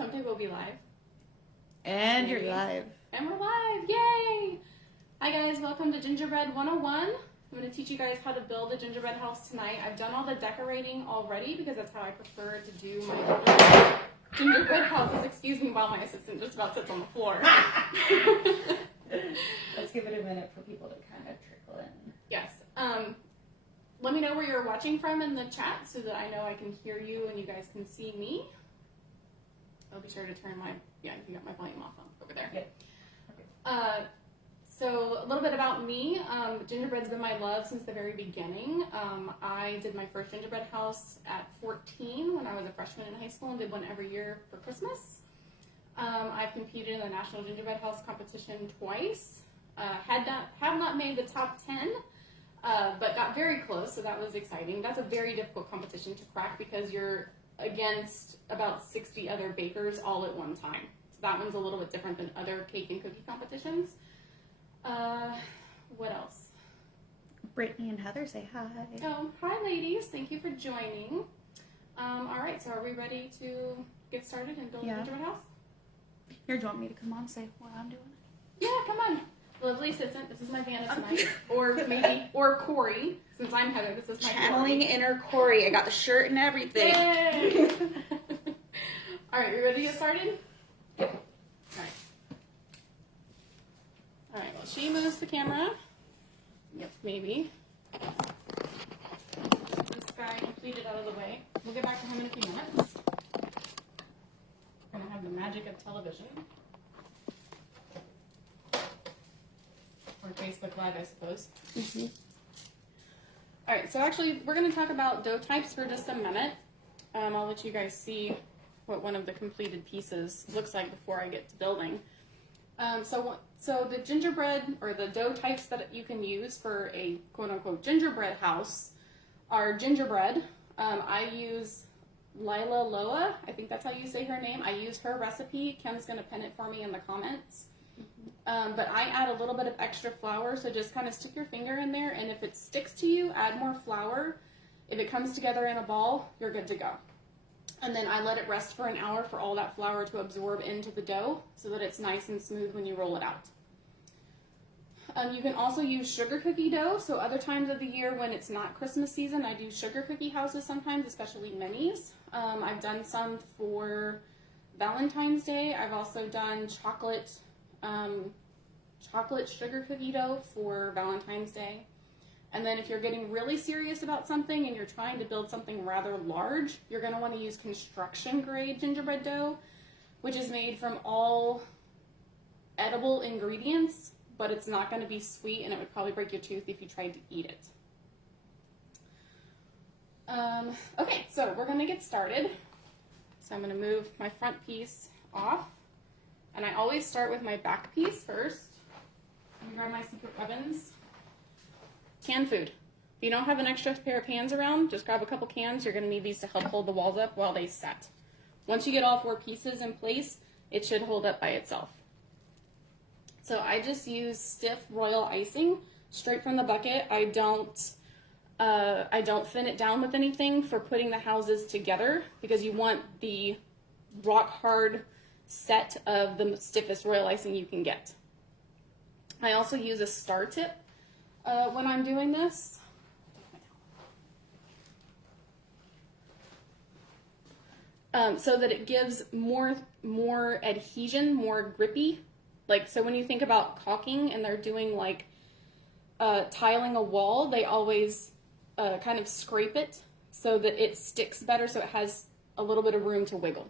Someday we'll be live. And Maybe. you're live. And we're live, yay! Hi guys, welcome to Gingerbread 101. I'm going to teach you guys how to build a gingerbread house tonight. I've done all the decorating already because that's how I prefer to do my gingerbread houses. Excuse me while my assistant just about sits on the floor. Let's give it a minute for people to kind of trickle in. Yes. Let me know where you're watching from in the chat so that I know I can hear you and you guys can see me. I'll be sure to turn my, you got my volume off over there. Yep. Okay. So a little bit about me. Gingerbread's been my love since the very beginning. I did my first gingerbread house at 14 when I was a freshman in high school and did one every year for Christmas. I've competed in the National Gingerbread House competition twice. Have not made the top 10, but got very close, so that was exciting. That's a very difficult competition to crack because you're against about 60 other bakers all at one time. So that one's a little bit different than other cake and cookie competitions. What else? Brittany and Heather say hi. Oh, hi ladies. Thank you for joining. All right, so are we ready to get started and build a gingerbread house? Here, do you want me to come on and say what I'm doing? Yeah, come on. Lovely assistant, this is my Vanna tonight. Or Corey, since I'm Heather, this is my Channeling Corey. inner Corey. I got the shirt and everything. Yay! All right, you ready to get started? Yep. All right, well, she moves the camera. Yep, maybe. This guy completed out of the way. We'll get back to him in a few minutes. We're gonna have the magic of television. Or Facebook Live, I suppose. Mm-hmm. All right, so actually, we're going to talk about dough types for just a minute. I'll let you guys see what one of the completed pieces looks like before I get to building. So the gingerbread, or the dough types that you can use for a quote-unquote gingerbread house are gingerbread. I use Lila Loa, I think that's how you say her name. I use her recipe. Ken's going to pin it for me in the comments. But I add a little bit of extra flour, so just kind of stick your finger in there, and if it sticks to you, add more flour. If it comes together in a ball, you're good to go. And then I let it rest for an hour for all that flour to absorb into the dough so that it's nice and smooth when you roll it out. You can also use sugar cookie dough, so other times of the year when it's not Christmas season, I do sugar cookie houses sometimes, especially minis. I've done some for Valentine's Day. I've also done chocolate sugar cookie dough for Valentine's Day. And then if you're getting really serious about something and you're trying to build something rather large, you're going to want to use construction grade gingerbread dough, which is made from all edible ingredients, but it's not going to be sweet and it would probably break your tooth if you tried to eat it. Okay, so we're going to get started. So I'm going to move my front piece off. And I always start with my back piece first. Let me grab my secret weapons. Canned food. If you don't have an extra pair of pans around, just grab a couple cans. You're going to need these to help hold the walls up while they set. Once you get all 4 pieces in place, it should hold up by itself. So I just use stiff royal icing straight from the bucket. I don't thin it down with anything for putting the houses together because you want the rock hard set of the stiffest royal icing you can get. I also use a star tip when I'm doing this. So that it gives more adhesion, more grippy. Like, so when you think about caulking and they're doing like tiling a wall, they always kind of scrape it so that it sticks better, so it has a little bit of room to wiggle.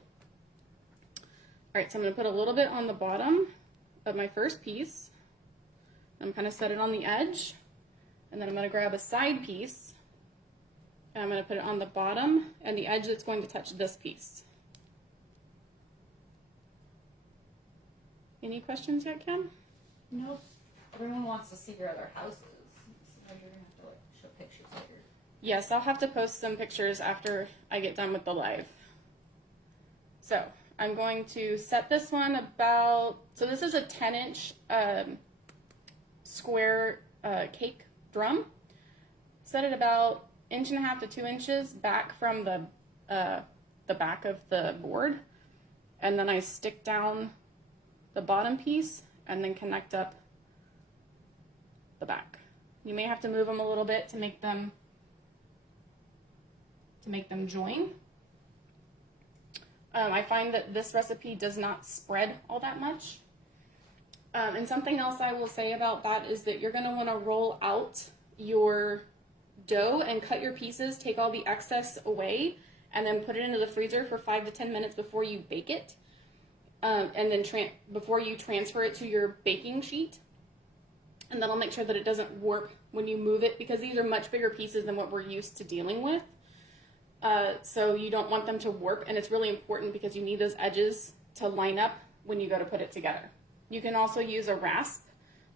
All right, so I'm going to put a little bit on the bottom of my first piece. I'm going to set it on the edge, and then I'm going to grab a side piece, and I'm going to put it on the bottom and the edge that's going to touch this piece. Any questions yet, Ken? Nope. Everyone wants to see your other houses. So you're going to have to show pictures later. Yes, I'll have to post some pictures after I get done with the live. So I'm going to set this one about, so this is a 10-inch square cake drum. Set it about 1.5 to 2 inches back from the back of the board. and then I stick down the bottom piece and then connect up the back. You may have to move them a little bit to make them join. I find that this recipe does not spread all that much. And something else I will say about that is that you're going to want to roll out your dough and cut your pieces, take all the excess away, and then put it into the freezer for 5 to 10 minutes before you bake it. And then before you transfer it to your baking sheet. And that'll make sure that it doesn't warp when you move it, because these are much bigger pieces than what we're used to dealing with. So you don't want them to warp, and it's really important because you need those edges to line up when you go to put it together. You can also use a rasp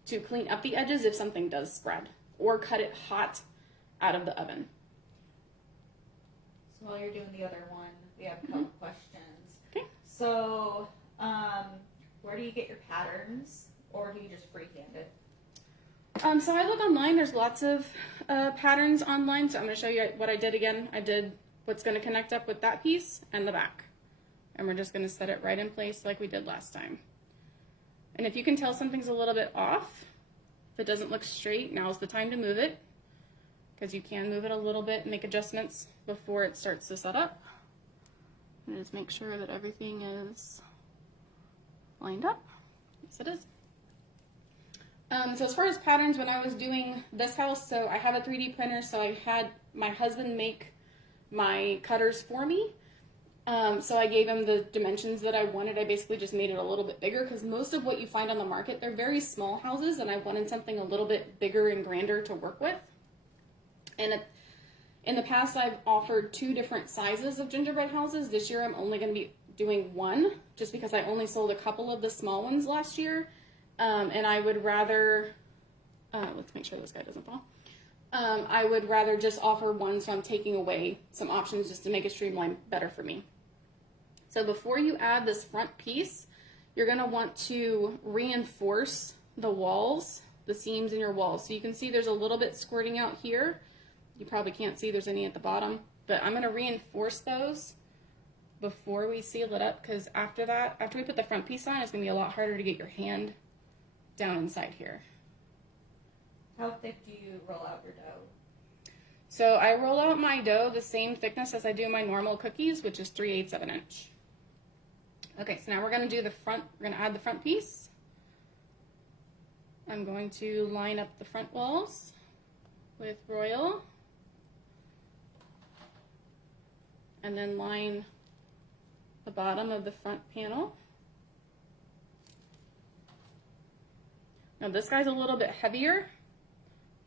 to clean up the edges if something does spread, or cut it hot out of the oven. So while you're doing the other one, we have a couple questions. Okay. So, where do you get your patterns, or do you just freehand it? So I look online. There's lots of patterns online. So I'm going to show you what I did again. I did what's going to connect up with that piece and the back. And we're just going to set it right in place like we did last time. And if you can tell something's a little bit off, if it doesn't look straight, now's the time to move it, because you can move it a little bit and make adjustments before it starts to set up. And just make sure that everything is lined up. Yes, it is. So as far as patterns, when I was doing this house, so I have a 3D printer, so I had my husband make my cutters for me. So I gave him the dimensions that I wanted. I basically just made it a little bit bigger, because most of what you find on the market, they're very small houses, and I wanted something a little bit bigger and grander to work with. And in the past, I've offered 2 different sizes of gingerbread houses. This year, I'm only going to be doing 1, just because I only sold a couple of the small ones last year. And I would rather, let's make sure this guy doesn't fall. I would rather just offer 1, so I'm taking away some options just to make it streamline better for me. So before you add this front piece, you're going to want to reinforce the walls, the seams in your walls. So you can see there's a little bit squirting out here. You probably can't see there's any at the bottom, but I'm going to reinforce those before we seal it up, because after that, after we put the front piece on, it's going to be a lot harder to get your hand down inside here. How thick do you roll out your dough? So I roll out my dough the same thickness as I do my normal cookies, which is 3/8 of an inch. Okay, so now we're going to do the front. We're going to add the front piece. I'm going to line up the front walls with Royal, and then line the bottom of the front panel. Now this guy's a little bit heavier.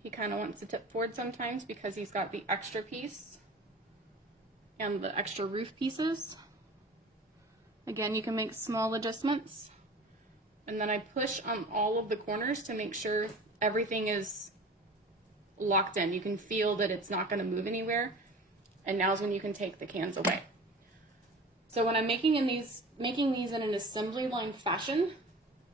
He kind of wants to tip forward sometimes because he's got the extra piece and the extra roof pieces. Again, you can make small adjustments. And then I push on all of the corners to make sure everything is locked in. You can feel that it's not going to move anywhere. And now's when you can take the cans away. So when I'm making these in an assembly line fashion,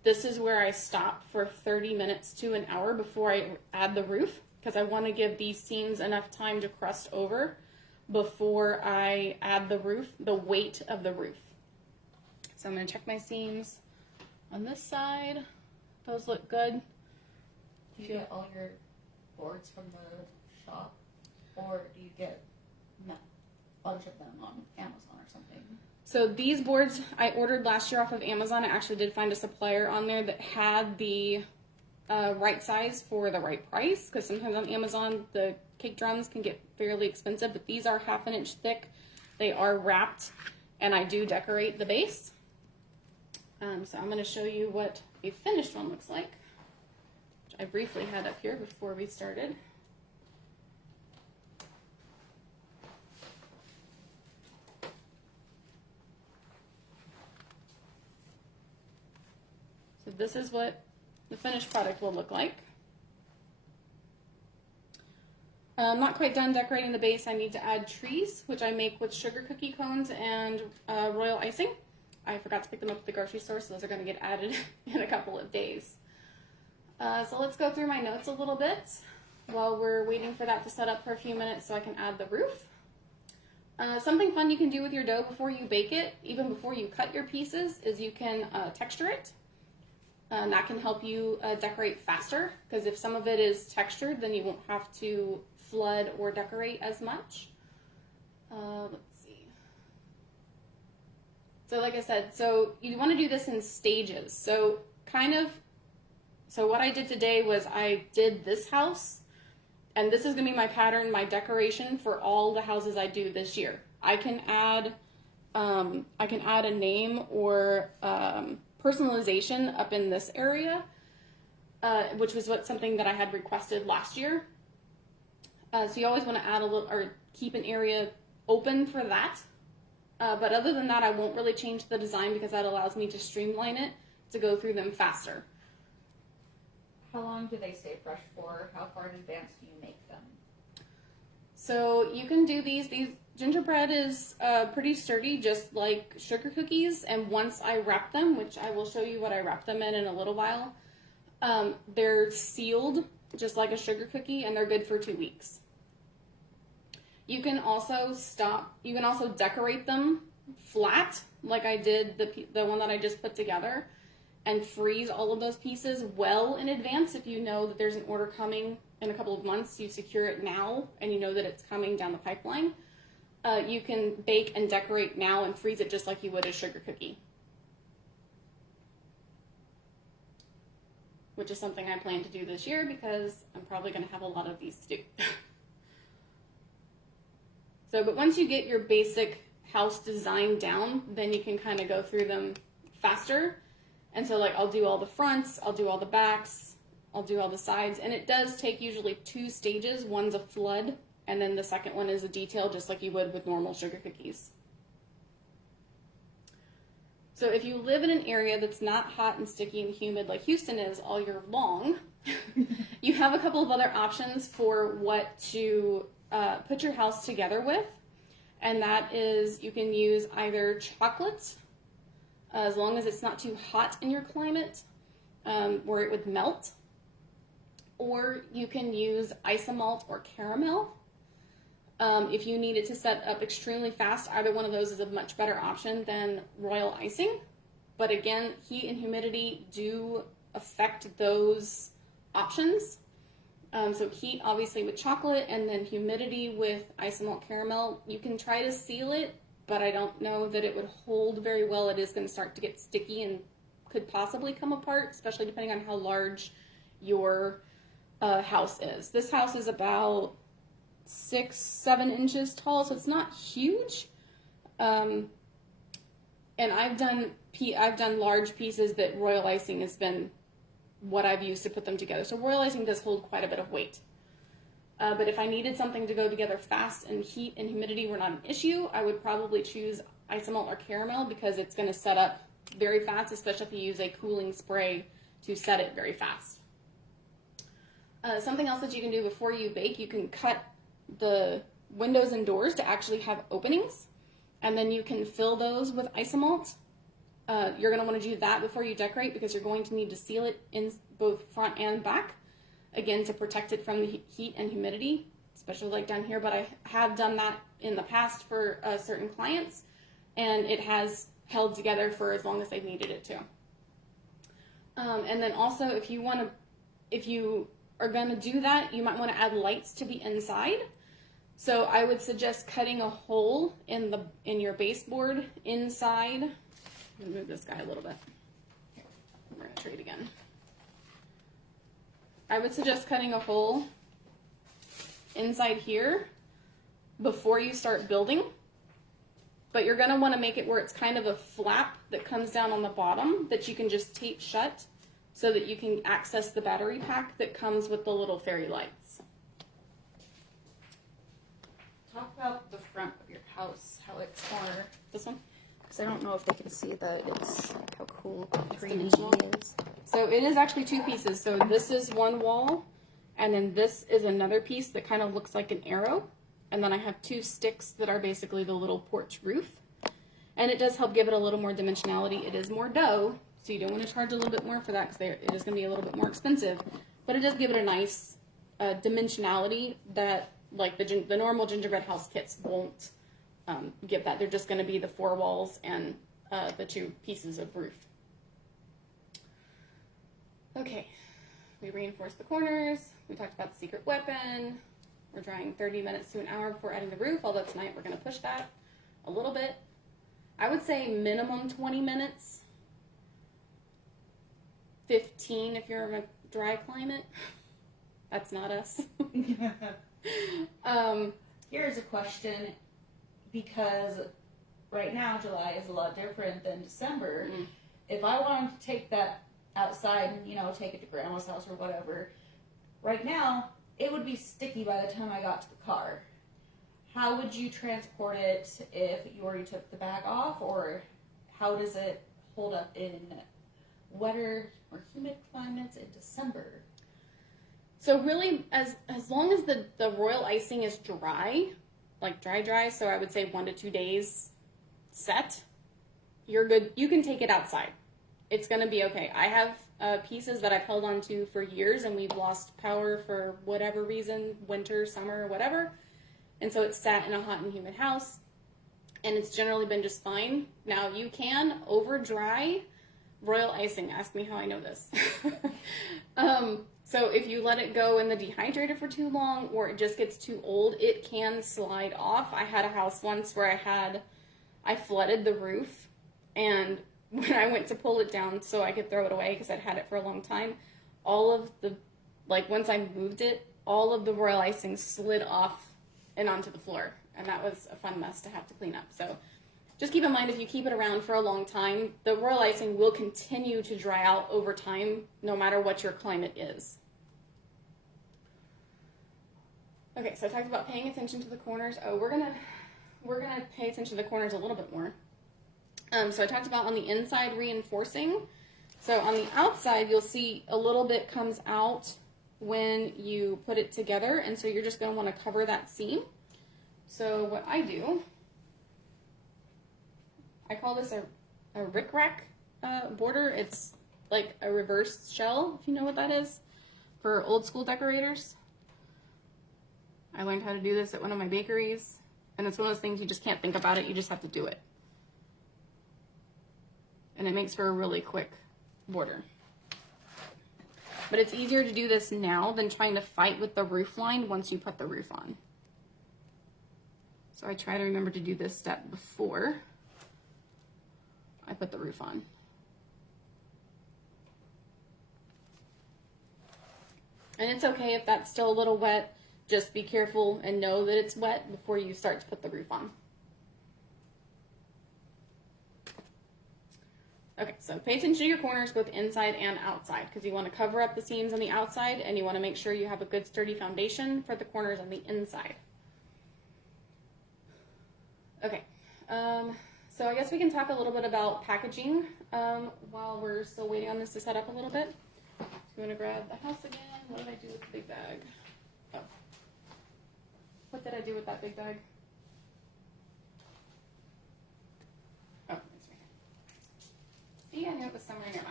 this is where I stop for 30 minutes to an hour before I add the roof, because I want to give these seams enough time to crust over before I add the roof, the weight of the roof. So I'm going to check my seams on this side. Those look good. Do you get all your boards from the shop, or do you get a bunch of them on Amazon or something? So these boards I ordered last year off of Amazon. I actually did find a supplier on there that had the right size for the right price, because sometimes on Amazon the cake drums can get fairly expensive, but these are 1/2 inch thick. They are wrapped, and I do decorate the base. So I'm going to show you what a finished one looks like, which I briefly had up here before we started. So this is what the finished product will look like. I'm not quite done decorating the base. I need to add trees, which I make with sugar cookie cones and royal icing. I forgot to pick them up at the grocery store, so those are going to get added in a couple of days. So let's go through my notes a little bit while we're waiting for that to set up for a few minutes so I can add the roof. Something fun you can do with your dough before you bake it, even before you cut your pieces, is you can texture it. That can help you decorate faster, because if some of it is textured, then you won't have to flood or decorate as much. Let's see. So like I said, so you want to do this in stages. So what I did today was I did this house, and this is going to be my pattern, my decoration for all the houses I do this year. I can add a name or personalization up in this area, which was something that I had requested last year. So you always want to add a little, or keep an area open for that. But other than that, I won't really change the design because that allows me to streamline it to go through them faster. How long do they stay fresh for? How far in advance do you make them? So you can do these gingerbread is pretty sturdy, just like sugar cookies. And once I wrap them, which I will show you what I wrap them in a little while, they're sealed just like a sugar cookie, and they're good for 2 weeks. You can also decorate them flat, like I did the one that I just put together, and freeze all of those pieces well in advance. If you know that there's an order coming in a couple of months, you secure it now, and you know that it's coming down the pipeline. You can bake and decorate now and freeze it just like you would a sugar cookie, which is something I plan to do this year because I'm probably going to have a lot of these to do. But once you get your basic house design down, then you can kind of go through them faster. And so like I'll do all the fronts, I'll do all the backs, I'll do all the sides, and it does take usually 2 stages. One's a flood, and then the second one is a detail, just like you would with normal sugar cookies. So if you live in an area that's not hot and sticky and humid like Houston is all year long, you have a couple of other options for what to put your house together with. And that is, you can use either chocolate, as long as it's not too hot in your climate, where it would melt. Or you can use isomalt or caramel. If you need it to set up extremely fast, either one of those is a much better option than royal icing. But again, heat and humidity do affect those options. So heat obviously with chocolate, and then humidity with isomalt caramel. You can try to seal it, but I don't know that it would hold very well. It is going to start to get sticky and could possibly come apart, especially depending on how large your house is. This house is about 6-7 inches tall, so it's not huge. And I've done large pieces that royal icing has been what I've used to put them together. So royal icing does hold quite a bit of weight. But if I needed something to go together fast and heat and humidity were not an issue, I would probably choose isomalt or caramel because it's going to set up very fast, especially if you use a cooling spray to set it very fast. Something else that you can do before you bake, you can cut the windows and doors to actually have openings, and then you can fill those with isomalt. You're going to want to do that before you decorate because you're going to need to seal it in both front and back, again, to protect it from the heat and humidity, especially like down here. But I have done that in the past for certain clients, and it has held together for as long as they've needed it to. And then also, if you are going to do that, you might want to add lights to the inside. So I would suggest cutting a hole in your baseboard inside. I'm gonna move this guy a little bit. We're gonna trade again. I would suggest cutting a hole inside here before you start building, but you're gonna want to make it where it's kind of a flap that comes down on the bottom that you can just tape shut so that you can access the battery pack that comes with the little fairy lights. Talk about the front of your house, how it's more. This one? Because I don't know if they can see that it's how cool 3D is. So it is actually 2 pieces. So this is one wall, and then this is another piece that kind of looks like an arrow. And then I have 2 sticks that are basically the little porch roof. And it does help give it a little more dimensionality. It is more dough, so you don't want to charge a little bit more for that because it is going to be a little bit more expensive. But it does give it a nice dimensionality that like the normal gingerbread house kits won't give that. They're just going to be the 4 walls and the 2 pieces of roof. Okay, we reinforced the corners. We talked about the secret weapon. We're drying 30 minutes to an hour before adding the roof, although tonight we're going to push that a little bit. I would say minimum 20 minutes. 15 if you're in a dry climate. That's not us. Here's a question, because right now July is a lot different than December. Mm. If I wanted to take that outside and, you know, take it to grandma's house or whatever, right now it would be sticky by the time I got to the car. How would you transport it if you already took the bag off, or how does it hold up in wetter or humid climates in December? So really, as long as the royal icing is dry, like dry, so I would say 1 to 2 days set, you're good. You can take it outside. It's going to be okay. I have pieces that I've held on to for years, and we've lost power for whatever reason, winter, summer, whatever. And so it's sat in a hot and humid house, and it's generally been just fine. Now, you can over dry royal icing. Ask me how I know this. So if you let it go in the dehydrator for too long, or it just gets too old, it can slide off. I had a house once where I flooded the roof, and when I went to pull it down so I could throw it away because I'd had it for a long time, all of the, like once I moved it, all of the royal icing slid off and onto the floor. And that was a fun mess to have to clean up. So just keep in mind, if you keep it around for a long time, the royal icing will continue to dry out over time, no matter what your climate is. Okay, so I talked about paying attention to the corners. Oh, we're gonna pay attention to the corners a little bit more. So I talked about on the inside reinforcing. So on the outside, you'll see a little bit comes out when you put it together, and so you're just going to want to cover that seam. So what I do, I call this a rickrack border. It's like a reverse shell, if you know what that is, for old school decorators. I learned how to do this at one of my bakeries, and it's one of those things you just can't think about it, you just have to do it. And it makes for a really quick border. But it's easier to do this now than trying to fight with the roof line once you put the roof on. So I try to remember to do this step before I put the roof on. And it's okay if that's still a little wet. Just be careful and know that it's wet before you start to put the roof on. Okay, so pay attention to your corners both inside and outside, because you want to cover up the seams on the outside, and you want to make sure you have a good sturdy foundation for the corners on the inside. Okay, so I guess we can talk a little bit about packaging while we're still waiting on this to set up a little bit. So you want to grab the house again. What did I do with the big bag? Oh. What did I do with that big bag? Oh, it's right here. See, I knew it was somewhere nearby.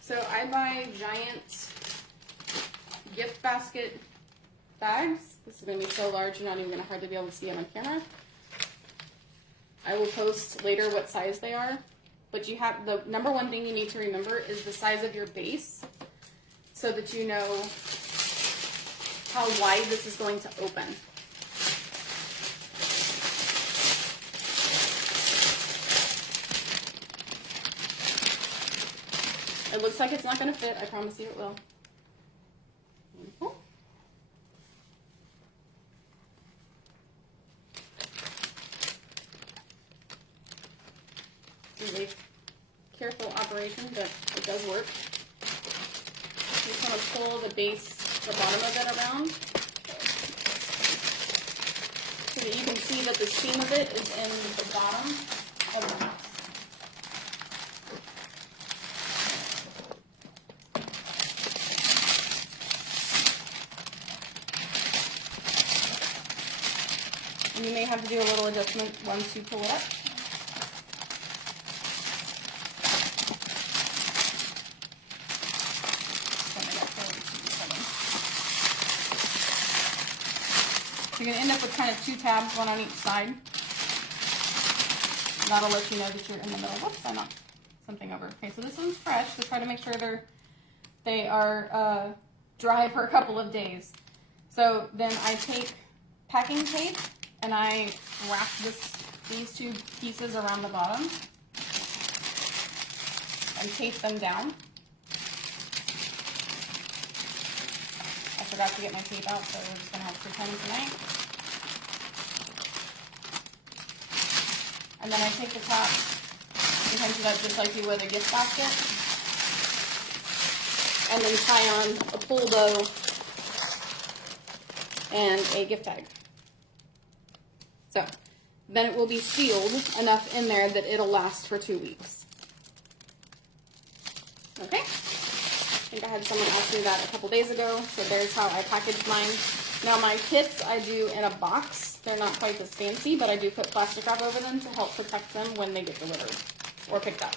So I buy giant gift basket bags. This is going to be so large you're not even going to hardly be able to see it on camera. I will post later what size they are. But you have, the number one thing you need to remember is the size of your base, so that you know how wide this is going to open. It looks like it's not going to fit. I promise you it will. It's a careful operation, but it does work. You just want to pull the base, the bottom of it around, so that you can see that the seam of it is in the bottom of the house. And you may have to do a little adjustment once you pull it up. You're you're going to end up with kind of 2 tabs, one on each side. That'll let you know that you're in the middle. Whoops, I knocked something over. Okay, so this one's fresh, so try to make sure they are dry for a couple of days. So then I take packing tape and I wrap these 2 pieces around the bottom and tape them down. I forgot to get my tape out, so we're just going to have to pretend tonight. And then I take the top and pinch it up just like you would a gift basket. And then tie on a pull bow and a gift tag. So then it will be sealed enough in there that it'll last for 2 weeks. Okay? I think I had someone ask me that a couple days ago, so there's how I package mine. Now my kits I do in a box. They're not quite as fancy, but I do put plastic wrap over them to help protect them when they get delivered or picked up.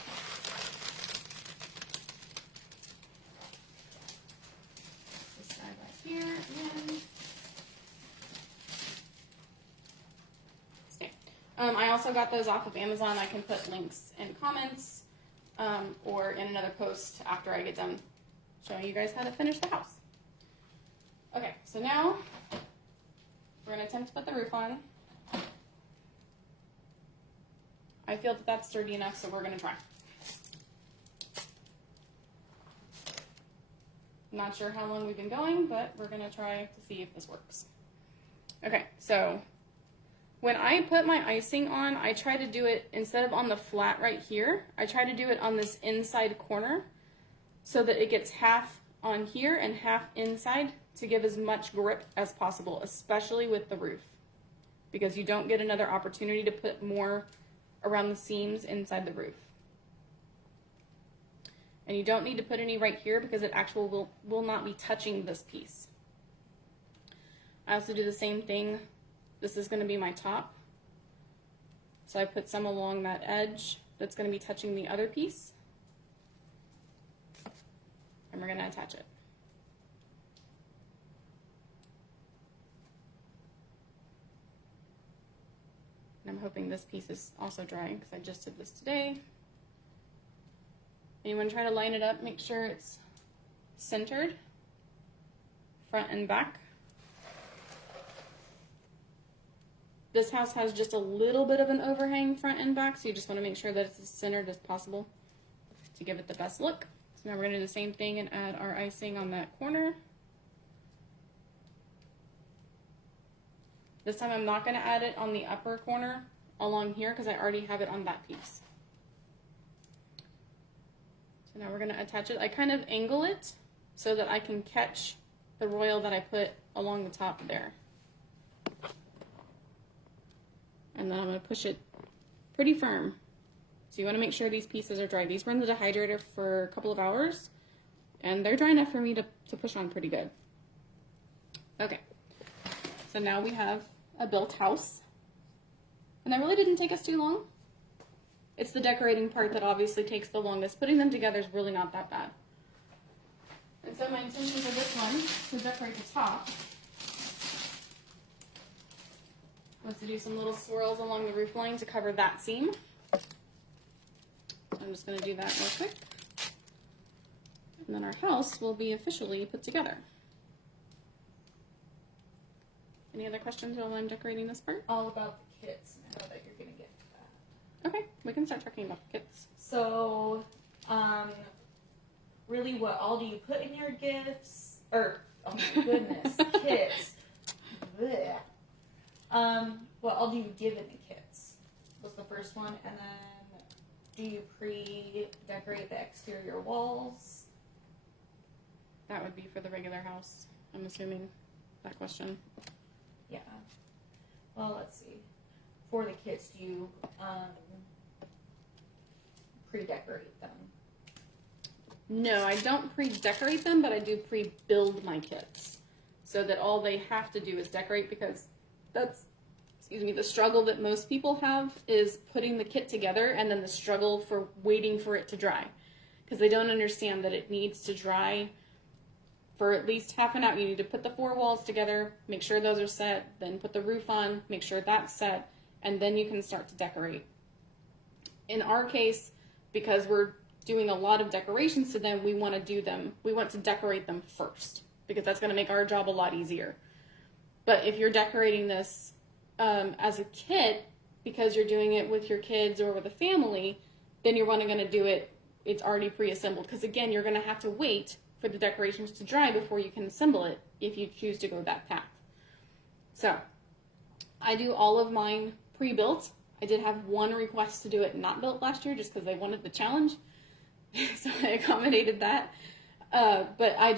This guy right here and okay. I also got those off of Amazon. I can put links in comments or in another post after I get done showing you guys how to finish the house. Okay, so now we're going to attempt to put the roof on. I feel that that's sturdy enough, so we're going to try. I'm not sure how long we've been going, but we're going to try to see if this works. Okay, so when I put my icing on, I try to do it, instead of on the flat right here, I try to do it on this inside corner so that it gets half on here and half inside to give as much grip as possible, especially with the roof, because you don't get another opportunity to put more around the seams inside the roof. And you don't need to put any right here because it actually will not be touching this piece. I also do the same thing. This is going to be my top. So I put some along that edge that's going to be touching the other piece. And we're going to attach it. And I'm hoping this piece is also dry because I just did this today. And you want to try to line it up, make sure it's centered, front and back. This house has just a little bit of an overhang front and back, so you just want to make sure that it's as centered as possible to give it the best look. So now we're going to do the same thing and add our icing on that corner. This time I'm not going to add it on the upper corner along here because I already have it on that piece. So now we're going to attach it. I kind of angle it so that I can catch the royal that I put along the top there. And then I'm going to push it pretty firm. So you want to make sure these pieces are dry. These were in the dehydrator for a couple of hours, and they're dry enough for me to push on pretty good. Okay, so now we have a built house. And that really didn't take us too long. It's the decorating part that obviously takes the longest. Putting them together is really not that bad. And so my intention for this one, to decorate the top, was to do some little swirls along the roof line to cover that seam. So I'm just going to do that real quick. And then our house will be officially put together. Any other questions while I'm decorating this part? All about the kits now that you're going to get to that. Okay, we can start talking about the kits. So, really, what all do you put in your gifts? Or, oh my goodness, kits. Blech. What all do you give in the kits? Was the first one, and then do you pre-decorate the exterior walls? That would be for the regular house, I'm assuming, that question. Yeah. Well, let's see. For the kits, do you pre-decorate them? No, I don't pre-decorate them, but I do pre-build my kits. So that all they have to do is decorate, because that's, excuse me, the struggle that most people have is putting the kit together and then the struggle for waiting for it to dry. Because they don't understand that it needs to dry for at least half an hour. You need to put the 4 walls together, make sure those are set, then put the roof on, make sure that's set, and then you can start to decorate. In our case, because we're doing a lot of decorations to them, we want to decorate them first, because that's going to make our job a lot easier. But if you're decorating this as a kit, because you're doing it with your kids or with a family, then you're only going to do it, it's already pre-assembled. Because again, you're going to have to wait for the decorations to dry before you can assemble it if you choose to go that path. So I do all of mine pre-built. I did have one request to do it not built last year just because they wanted the challenge. So I accommodated that. But I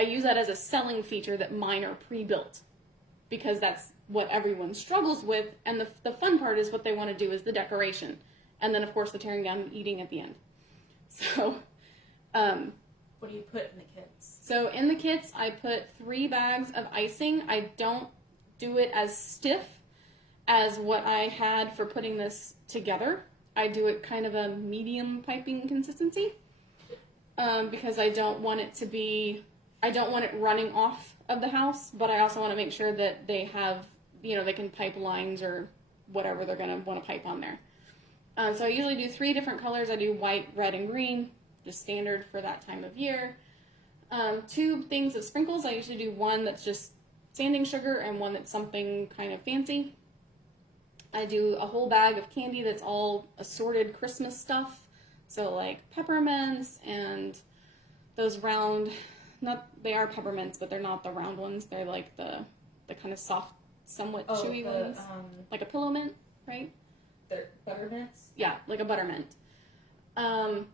use that as a selling feature that mine are pre-built, because that's what everyone struggles with, and the fun part is what they want to do is the decoration, and then of course the tearing down and eating at the end. So what do you put in the kits? So in the kits I put 3 bags of icing. I don't do it as stiff as what I had for putting this together. I do it kind of a medium piping consistency, because I don't want it running off of the house, but I also want to make sure that they have, they can pipe lines or whatever they're going to want to pipe on there. So I usually do 3 different colors. I do white, red, and green, just standard for that time of year. 2 things of sprinkles. I usually do one that's just sanding sugar and one that's something kind of fancy. I do a whole bag of candy that's all assorted Christmas stuff. So like peppermints and those round, they are peppermints, but they're not the round ones. They're like the kind of soft, somewhat chewy ones. Like a pillow mint, right? They're buttermints? Yeah, like a buttermint. A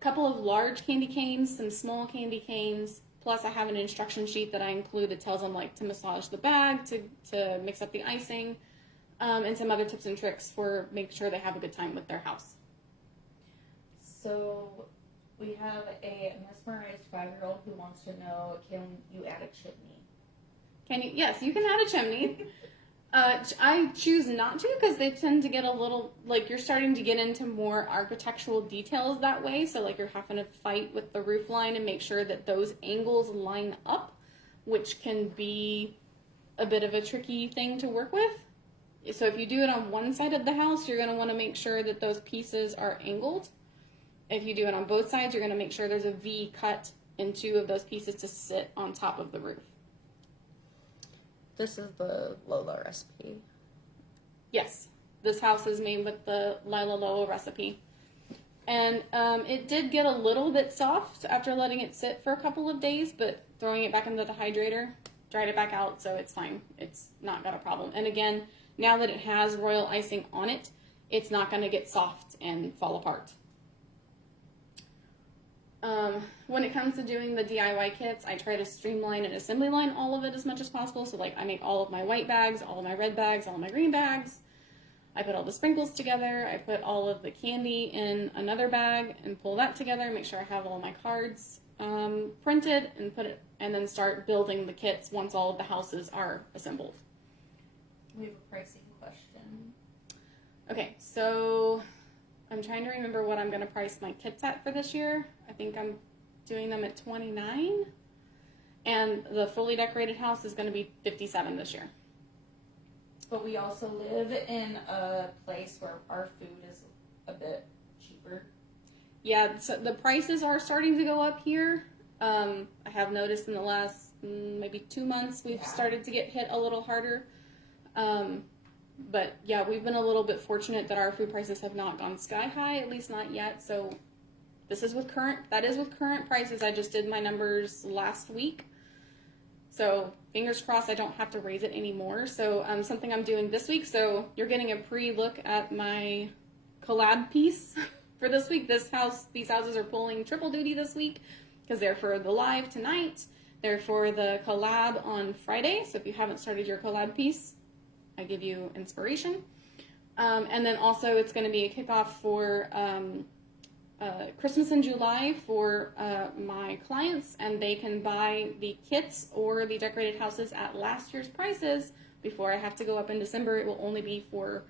couple of large candy canes, some small candy canes, plus I have an instruction sheet that I include that tells them like to massage the bag, to mix up the icing, and some other tips and tricks for making sure they have a good time with their house. So we have a mesmerized 5-year-old who wants to know, can you add a chimney? Can you? Yes, you can add a chimney. I choose not to because they tend to get a little, like you're starting to get into more architectural details that way. So like you're having to fight with the roof line and make sure that those angles line up, which can be a bit of a tricky thing to work with. So if you do it on one side of the house, you're going to want to make sure that those pieces are angled. If you do it on both sides, you're going to make sure there's a V cut in 2 of those pieces to sit on top of the roof. This is the Lola recipe. Yes, this house is made with the Lila Lola recipe. And it did get a little bit soft after letting it sit for a couple of days, but throwing it back into the hydrator dried it back out, so it's fine. It's not got a problem. And again, now that it has royal icing on it, it's not going to get soft and fall apart. When it comes to doing the DIY kits, I try to streamline and assembly line all of it as much as possible. So like I make all of my white bags, all of my red bags, all of my green bags. I put all the sprinkles together. I put all of the candy in another bag and pull that together. Make sure I have all my cards printed and and then start building the kits once all of the houses are assembled. We have a pricing question. Okay, so I'm trying to remember what I'm going to price my kits at for this year. I think I'm doing them at $29, and the fully decorated house is going to be $57 this year. But we also live in a place where our food is a bit cheaper. Yeah, so the prices are starting to go up here. I have noticed in the last maybe 2 months we've started to get hit a little harder. But yeah, we've been a little bit fortunate that our food prices have not gone sky high, at least not yet. So that is with current prices. I just did my numbers last week. So fingers crossed I don't have to raise it anymore. So something I'm doing this week. So you're getting a pre-look at my collab piece for this week. These houses are pulling triple duty this week because they're for the live tonight. They're for the collab on Friday. So if you haven't started your collab piece, I give you inspiration. And then also it's going to be a kickoff for Christmas in July for my clients, and they can buy the kits or the decorated houses at last year's prices before I have to go up in December. It will only be for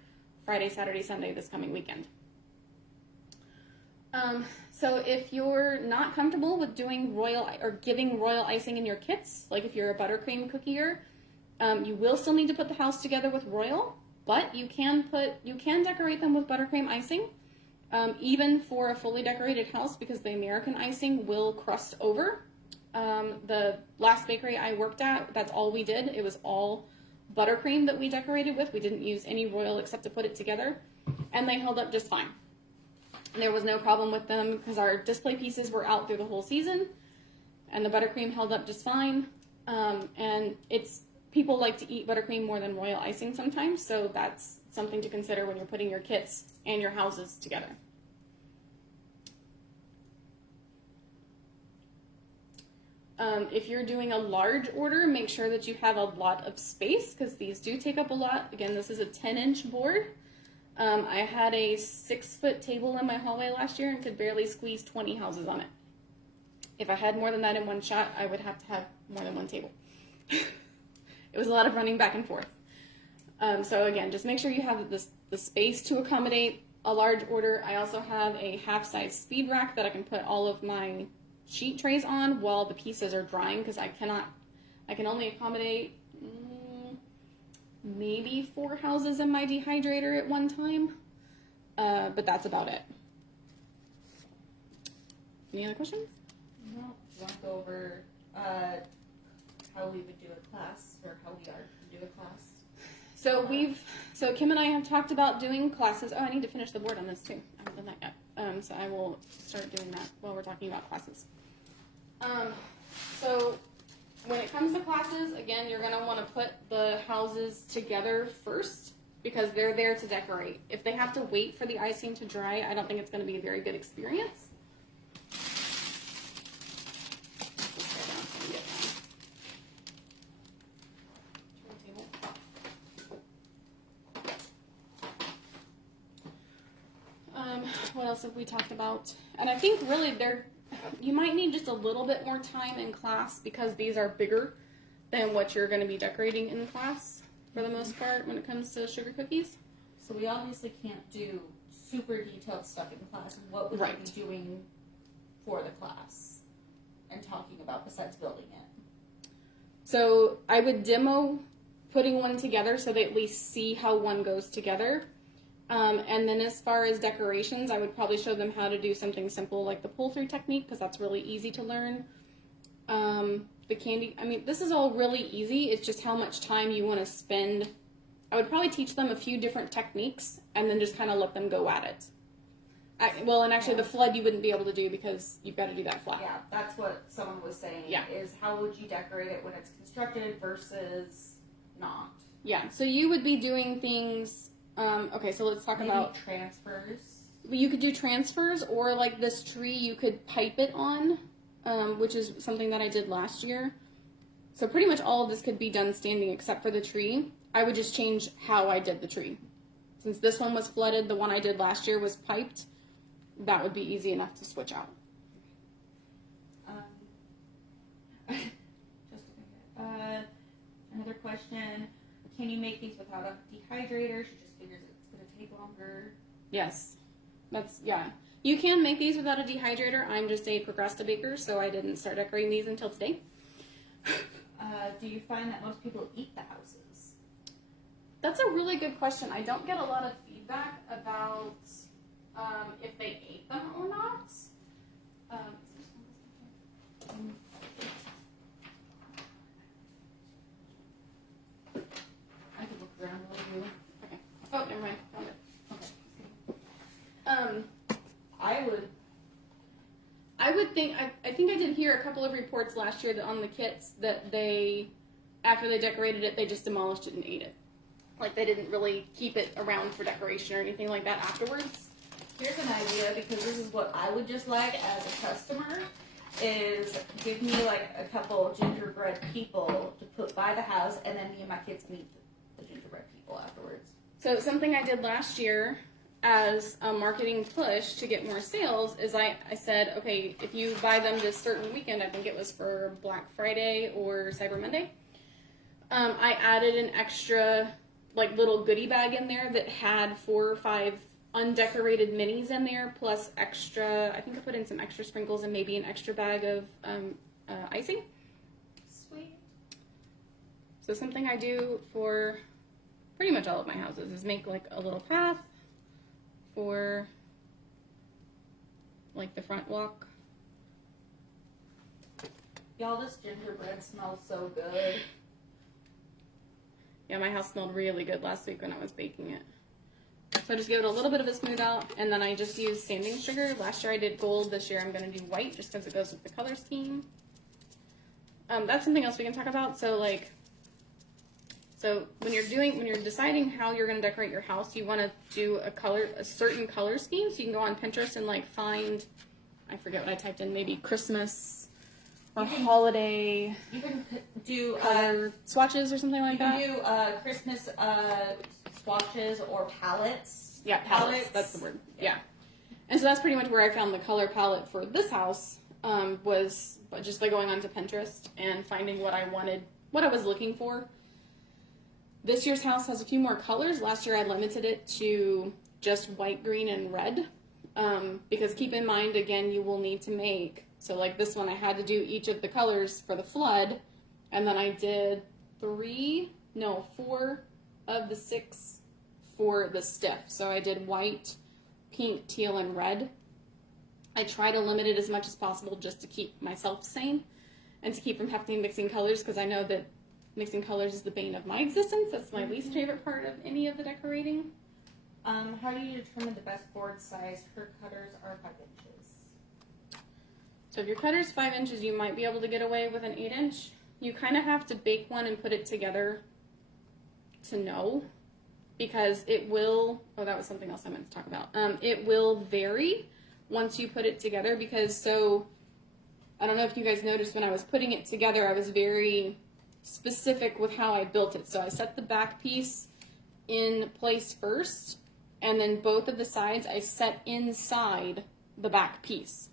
Friday, Saturday, Sunday this coming weekend. So if you're not comfortable with doing royal or giving royal icing in your kits, like if you're a buttercream cookier, you will still need to put the house together with royal, but you can decorate them with buttercream icing, even for a fully decorated house, because the American icing will crust over. The last bakery I worked at, that's all we did. It was all buttercream that we decorated with. We didn't use any royal except to put it together, and they held up just fine. There was no problem with them because our display pieces were out through the whole season, and the buttercream held up just fine. And people like to eat buttercream more than royal icing sometimes, so that's something to consider when you're putting your kits and your houses together. If you're doing a large order, make sure that you have a lot of space, because these do take up a lot. Again, this is a 10-inch board. I had a 6-foot table in my hallway last year and could barely squeeze 20 houses on it. If I had more than that in one shot, I would have to have more than one table. It was a lot of running back and forth. So again, just make sure you have the space to accommodate a large order. I also have a half-size speed rack that I can put all of my sheet trays on while the pieces are drying, because I can only accommodate maybe 4 houses in my dehydrator at one time, but that's about it. Any other questions? No. You want to go over how we would do a class, or how we are to do a class? So Kim and I have talked about doing classes. Oh, I need to finish the board on this too. I haven't done that yet. So I will start doing that while we're talking about classes. So when it comes to classes, again, you're going to want to put the houses together first, because they're there to decorate. If they have to wait for the icing to dry, I don't think it's going to be a very good experience. What else have we talked about? And I think really you might need just a little bit more time in class, because these are bigger than what you're going to be decorating in class for the most part when it comes to sugar cookies. So we obviously can't do super detailed stuff in class. What would you be doing for the class and talking about besides building it? So I would demo putting one together so they at least see how one goes together. And then as far as decorations, I would probably show them how to do something simple like the pull-through technique, because that's really easy to learn. The candy, I mean, this is all really easy. It's just how much time you want to spend. I would probably teach them a few different techniques and then just kind of let them go at it. And actually the flood you wouldn't be able to do, because you've got to do that flat. Yeah, that's what someone was saying, is how would you decorate it when it's constructed versus not? Yeah, so you would be doing things... okay, so let's talk about transfers. You could do transfers, or like this tree, you could pipe it on, which is something that I did last year. So pretty much all of this could be done standing except for the tree. I would just change how I did the tree. Since this one was flooded, the one I did last year was piped. That would be easy enough to switch out. Another question. Can you make these without a dehydrator? She just figures it's going to take longer. Yes. You can make these without a dehydrator. I'm just a Progresta baker, so I didn't start decorating these until today. Do you find that most people eat the houses? That's a really good question. I don't get a lot of feedback about if they ate them or not. I could look around a little bit. Okay. Oh, never mind. Found it. Okay. I would think, I think I did hear a couple of reports last year that on the kits that after they decorated it, they just demolished it and ate it. Like they didn't really keep it around for decoration or anything like that afterwards. Here's an idea, because this is what I would just like as a customer, is give me like a couple gingerbread people to put by the house, and then me and my kids meet the gingerbread people afterwards. So something I did last year as a marketing push to get more sales is I said, okay, if you buy them this certain weekend, I think it was for Black Friday or Cyber Monday, I added an extra like little goodie bag in there that had 4 or 5 undecorated minis in there, plus extra, I think I put in some extra sprinkles and maybe an extra bag of icing. Sweet. So something I do for pretty much all of my houses is make like a little path for like the front walk. Y'all, this gingerbread smells so good. Yeah, my house smelled really good last week when I was baking it. So I just give it a little bit of a smooth out, and then I just use sanding sugar. Last year I did gold. This year I'm going to do white just because it goes with the color scheme. That's something else we can talk about. So when you're deciding how you're going to decorate your house, you want to do a certain color scheme. So you can go on Pinterest and like find, I forget what I typed in, maybe Christmas or holiday. You can do color swatches or something like that. You can do Christmas swatches or palettes. Yeah, palettes. That's the word. Yeah. And so that's pretty much where I found the color palette for this house, was just by going onto Pinterest and finding what I wanted, what I was looking for. This year's house has a few more colors. Last year I limited it to just white, green, and red. Because keep in mind, again, you will need to make, so like this one I had to do each of the colors for the flood, and then I did 4 of the 6 for the stiff. So I did white, pink, teal, and red. I try to limit it as much as possible just to keep myself sane and to keep from having to mixing colors, because I know that mixing colors is the bane of my existence. That's my least favorite part of any of the decorating. How do you determine the best board size? Her cutters are 5 inches. So if your cutter's 5 inches, you might be able to get away with an 8-inch. You kind of have to bake one and put it together to know, because it will, oh, that was something else I meant to talk about. It will vary once you put it together, because so, I don't know if you guys noticed when I was putting it together, I was very specific with how I built it. So I set the back piece in place first, and then both of the sides I set inside the back piece.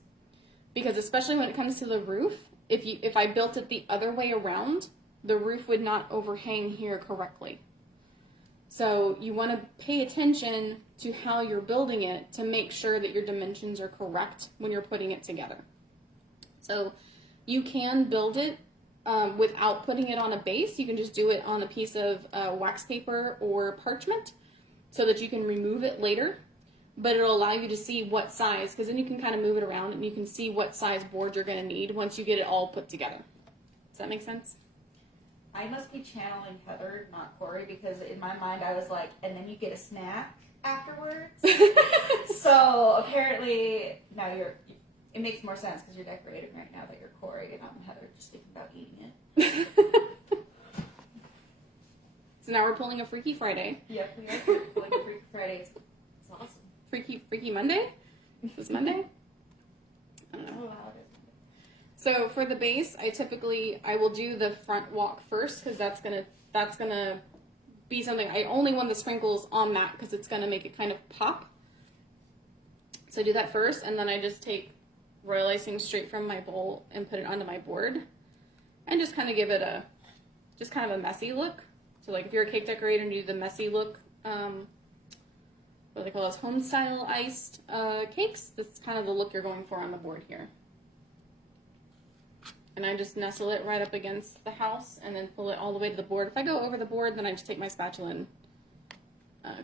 Because especially when it comes to the roof, if I built it the other way around, the roof would not overhang here correctly. So you want to pay attention to how you're building it to make sure that your dimensions are correct when you're putting it together. So you can build it without putting it on a base. You can just do it on a piece of wax paper or parchment so that you can remove it later. But it'll allow you to see what size, because then you can kind of move it around and you can see what size board you're going to need once you get it all put together. Does that make sense? I must be channeling Heather, not Corey, because in my mind I was like, and then you get a snack afterwards. So apparently now it makes more sense because you're decorating right now that you're Corey and I'm Heather, just thinking about eating it. So now we're pulling a Freaky Friday. Yep, we are pulling a Freaky Friday. It's awesome. Freaky Monday? This Monday? I don't know. Oh, wow, it is. So for the base, I will do the front walk first, because that's gonna be something. I only want the sprinkles on that because it's gonna make it kind of pop. So I do that first, and then I just take royal icing straight from my bowl and put it onto my board, and just kind of give it a messy look. So like if you're a cake decorator and you do the messy look, what they call those home style iced cakes, that's kind of the look you're going for on the board here. And I just nestle it right up against the house and then pull it all the way to the board. If I go over the board, then I just take my spatula and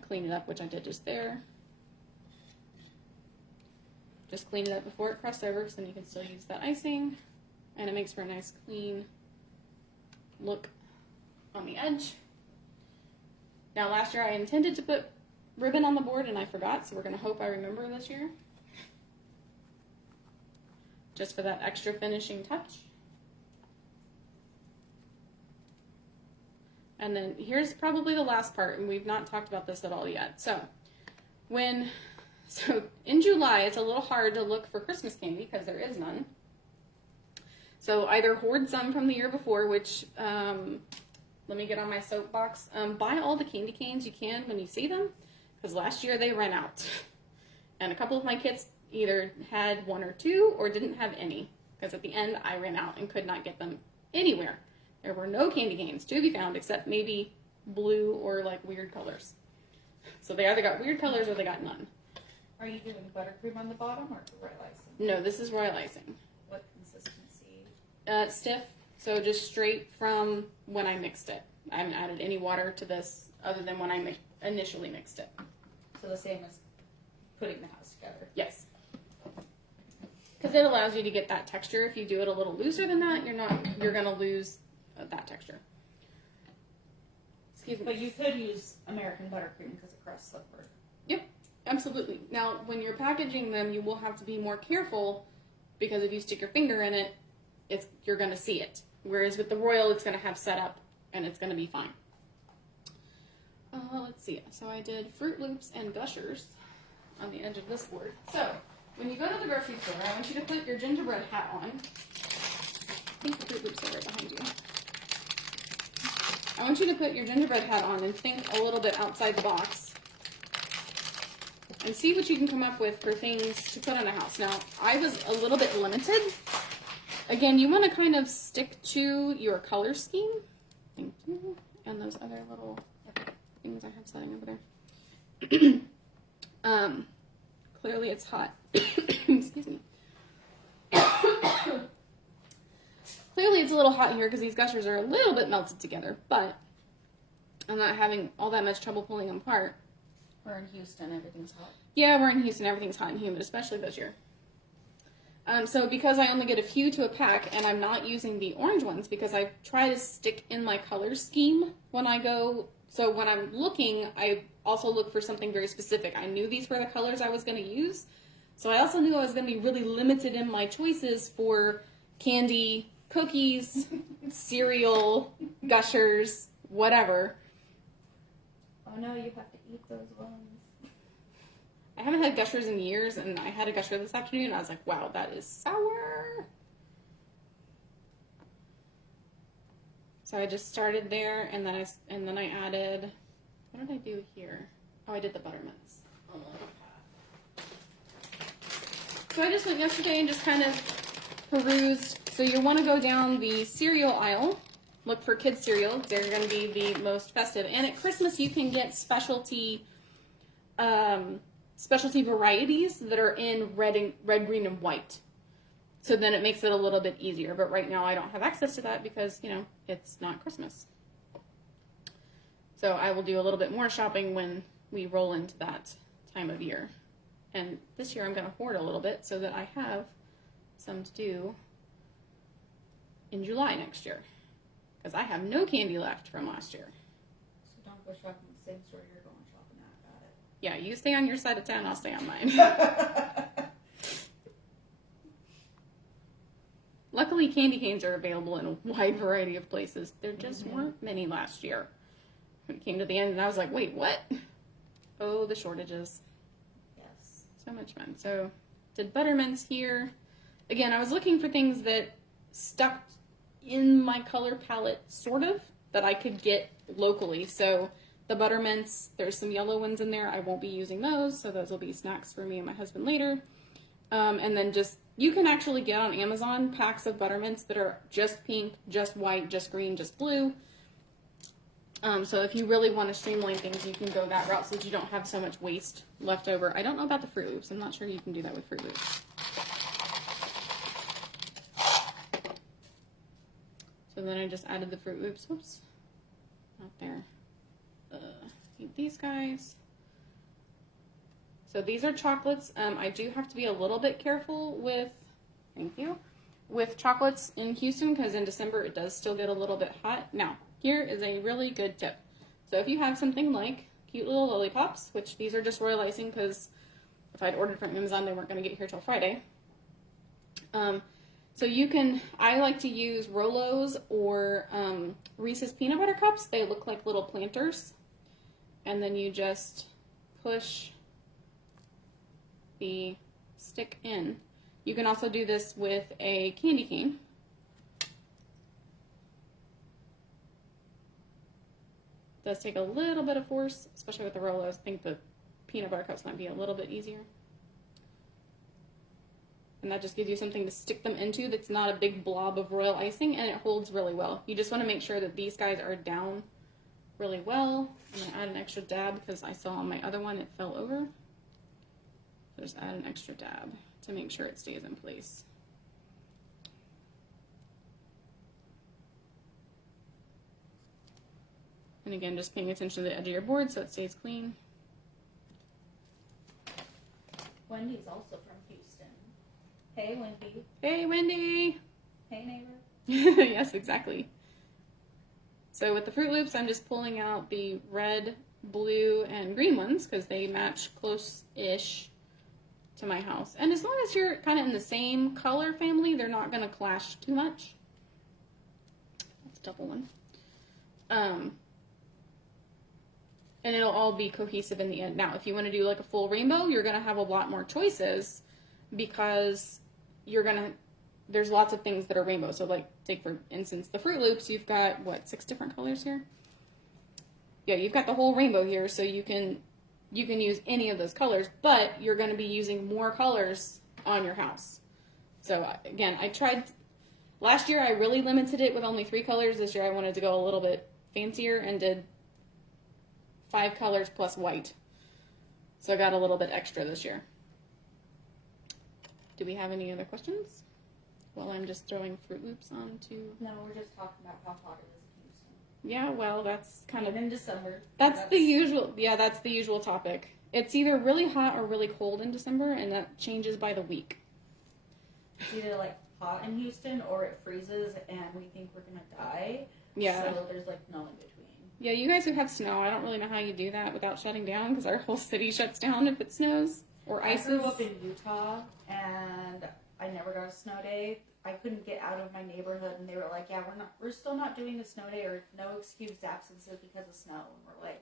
clean it up, which I did just there. Just clean it up before it crosses over, so then you can still use that icing. And it makes for a nice clean look on the edge. Now last year I intended to put ribbon on the board and I forgot, so we're going to hope I remember this year. Just for that extra finishing touch. And then here's probably the last part, and we've not talked about this at all yet. So in July, it's a little hard to look for Christmas candy because there is none. So either hoard some from the year before, which, let me get on my soapbox. Buy all the candy canes you can when you see them, because last year they ran out. And a couple of my kits either had 1 or 2 or didn't have any, because at the end I ran out and could not get them anywhere. There were no candy canes to be found except maybe blue or like weird colors. So they either got weird colors or they got none. Are you doing buttercream on the bottom or royal icing? No, this is royal icing. What consistency? Stiff, so just straight from when I mixed it. I haven't added any water to this other than when I initially mixed it. So the same as putting the house together. Yes. Because it allows you to get that texture. If you do it a little looser than that, you're gonna lose that texture. Excuse me. But you could use American buttercream because it crusts slippery. Yep, absolutely. Now, when you're packaging them, you will have to be more careful because if you stick your finger in it, you're gonna see it. Whereas with the royal, it's gonna have set up and it's gonna be fine. Let's see. So I did Fruit Loops and Gushers on the edge of this board. So when you go to the grocery store, I want you to put your gingerbread hat on. I think the Fruit Loops are right behind you. I want you to put your gingerbread hat on and think a little bit outside the box and see what you can come up with for things to put in a house. Now, I was a little bit limited. Again, you want to kind of stick to your color scheme. Thank you. And those other little things I have setting over there. Clearly it's hot. Excuse me. Clearly it's a little hot here because these gushers are a little bit melted together, but I'm not having all that much trouble pulling them apart. We're in Houston, everything's hot. Yeah, we're in Houston, everything's hot and humid, especially this year. So because I only get a few to a pack, and I'm not using the orange ones because I try to stick in my color scheme when I go. So when I'm looking, I also look for something very specific. I knew these were the colors I was going to use. So I also knew I was going to be really limited in my choices for candy, cookies, cereal, gushers, whatever. Oh no, you have to eat those ones. I haven't had gushers in years, and I had a gusher this afternoon, and I was like, wow, that is sour. So I just started there, and then I added, what did I do here? Oh, I did the buttermints. So I just went yesterday and just kind of perused. So you want to go down the cereal aisle, look for kids cereal. They're going to be the most festive. And at Christmas, you can get specialty varieties that are in red, green, and white. So then it makes it a little bit easier. But right now I don't have access to that because, it's not Christmas. So I will do a little bit more shopping when we roll into that time of year. And this year I'm going to hoard a little bit so that I have some to do in July next year. Because I have no candy left from last year. So don't go shopping at the same store you're going shopping at. Got it. Yeah, you stay on your side of town, I'll stay on mine. Luckily, candy canes are available in a wide variety of places. There just weren't many last year. When it came to the end, and I was like, wait, what? Oh, the shortages. Yes. So much fun. So, did buttermints here. Again, I was looking for things that stuck in my color palette, sort of, that I could get locally. So, the buttermints, there's some yellow ones in there. I won't be using those, so those will be snacks for me and my husband later. And then you can actually get on Amazon packs of buttermints that are just pink, just white, just green, just blue. So if you really want to streamline things, you can go that route so that you don't have so much waste left over. I don't know about the Fruit Loops. I'm not sure you can do that with Fruit Loops. So then I just added the Fruit Loops. Whoops. Not there. Need these guys. So these are chocolates. I do have to be a little bit careful with, with chocolates in Houston because in December it does still get a little bit hot. Now, here is a really good tip. So if you have something like cute little lollipops, which these are just royal icing because if I'd ordered from Amazon, they weren't going to get here till Friday. So I like to use Rolos or Reese's peanut butter cups. They look like little planters. And then you just push the stick in. You can also do this with a candy cane. It does take a little bit of force, especially with the Rolos. I think the peanut butter cups might be a little bit easier. And that just gives you something to stick them into that's not a big blob of royal icing, and it holds really well. You just want to make sure that these guys are down really well. I'm going to add an extra dab because I saw on my other one it fell over. Just add an extra dab to make sure it stays in place. And again, just paying attention to the edge of your board so it stays clean. Wendy's also from Houston. Hey, Wendy. Hey, Wendy! Hey, neighbor. Yes, exactly. So with the Fruit Loops, I'm just pulling out the red, blue, and green ones because they match close-ish to my house. And as long as you're kind of in the same color family, they're not going to clash too much. That's a double one. And it'll all be cohesive in the end. Now, if you want to do like a full rainbow, you're going to have a lot more choices because there's lots of things that are rainbow. So like, take for instance, the Fruit Loops, you've got, what, 6 different colors here? Yeah, you've got the whole rainbow here, so you can use any of those colors, but you're going to be using more colors on your house. So again, last year I really limited it with only 3 colors. This year I wanted to go a little bit fancier and did 5 colors plus white. So I got a little bit extra this year. Do we have any other questions? Well, I'm just throwing Fruit Loops onto... No, we're just talking about how hot it is in Houston. Yeah, well, that's kind of... in December. That's the usual topic. It's either really hot or really cold in December, and that changes by the week. It's either like hot in Houston or it freezes and we think we're going to die. Yeah. So there's like no in between. Yeah, you guys who have snow, I don't really know how you do that without shutting down, because our whole city shuts down if it snows or ices. I grew up in Utah, and I never got a snow day. I couldn't get out of my neighborhood, and they were like, "Yeah, we're still not doing a snow day, or no excused absences because of snow." And we're like,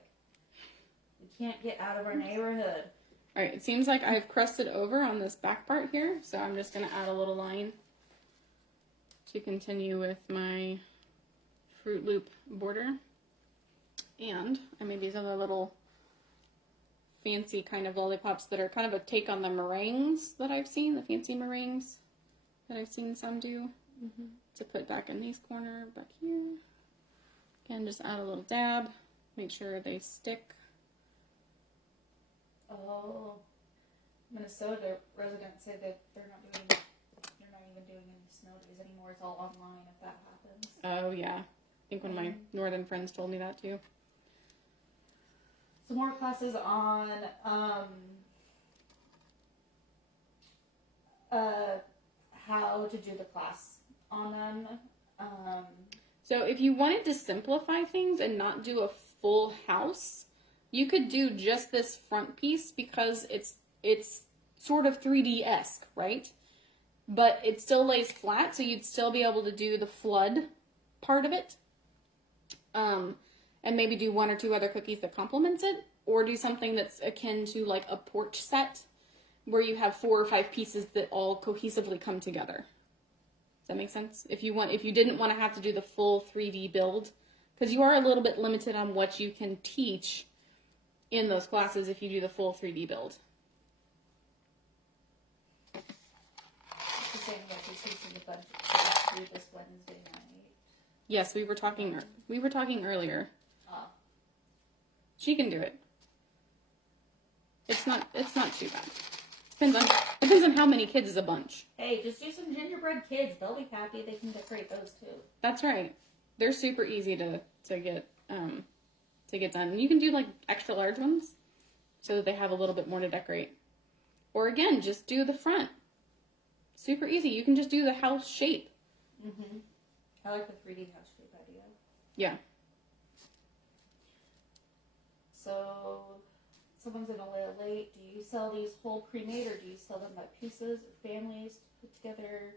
"We can't get out of our neighborhood." All right, it seems like I've crusted over on this back part here, so I'm just going to add a little line to continue with my Fruit Loop border. And I made these other little fancy kind of lollipops that are kind of a take on the meringues that I've seen, the fancy meringues that I've seen some do. To put back in these corner, back here. Again, just add a little dab, make sure they stick. Oh, Minnesota residents say that they're not even doing any snow days anymore. It's all online if that happens. Oh yeah, I think one of my northern friends told me that too. Some more classes on how to do the class on them. So if you wanted to simplify things and not do a full house, you could do just this front piece because it's sort of 3D-esque, right? But it still lays flat, so you'd still be able to do the flood part of it. And maybe do 1 or 2 other cookies that complements it, or do something that's akin to like a porch set where you have 4 or 5 pieces that all cohesively come together. Does that make sense? If you didn't want to have to do the full 3D build, because you are a little bit limited on what you can teach in those classes if you do the full 3D build. It's the same like you're teaching a bunch of kids to do this Wednesday night. Yes, we were talking earlier. Oh. She can do it. It's not too bad. Depends on how many kids is a bunch. Hey, just do some gingerbread kids. They'll be happy. They can decorate those too. That's right. They're super easy to get done. And you can do like extra large ones so that they have a little bit more to decorate. Or again, just do the front. Super easy. You can just do the house shape. Mm-hmm. I like the 3D house shape idea. Yeah. So, someone's in a little late. Do you sell these whole pre-made, or do you sell them by pieces or families put together?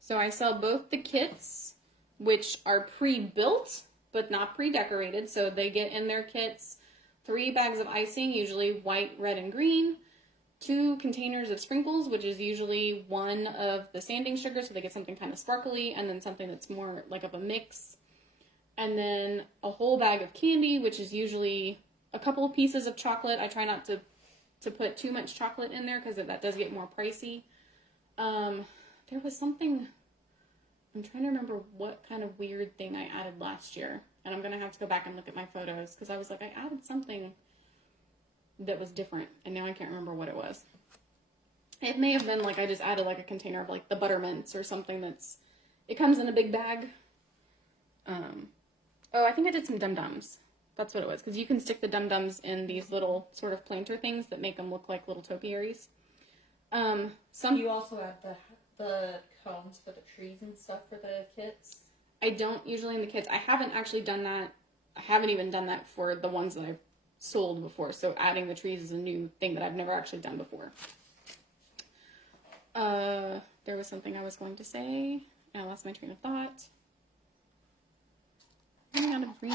So I sell both the kits, which are pre-built but not pre-decorated. So they get in their kits 3 bags of icing, usually white, red, and green. 2 containers of sprinkles, which is usually 1 of the sanding sugar, so they get something kind of sparkly, and then something that's more like of a mix. And then a whole bag of candy, which is usually a couple of pieces of chocolate. I try not to put too much chocolate in there because that does get more pricey. There was something, I'm trying to remember what kind of weird thing I added last year. And I'm going to have to go back and look at my photos because I was like, I added something that was different, and now I can't remember what it was. It may have been like I just added like a container of like the butter mints or something it comes in a big bag. Oh, I think I did some Dum-Dums. That's what it was, because you can stick the Dum-Dums in these little sort of planter things that make them look like little topiaries. You also have the cones for the trees and stuff for the kits? I don't usually in the kits. I haven't actually done that. I haven't even done that for the ones that I've sold before, so adding the trees is a new thing that I've never actually done before. There was something I was going to say, and I lost my train of thought. I'm out of green.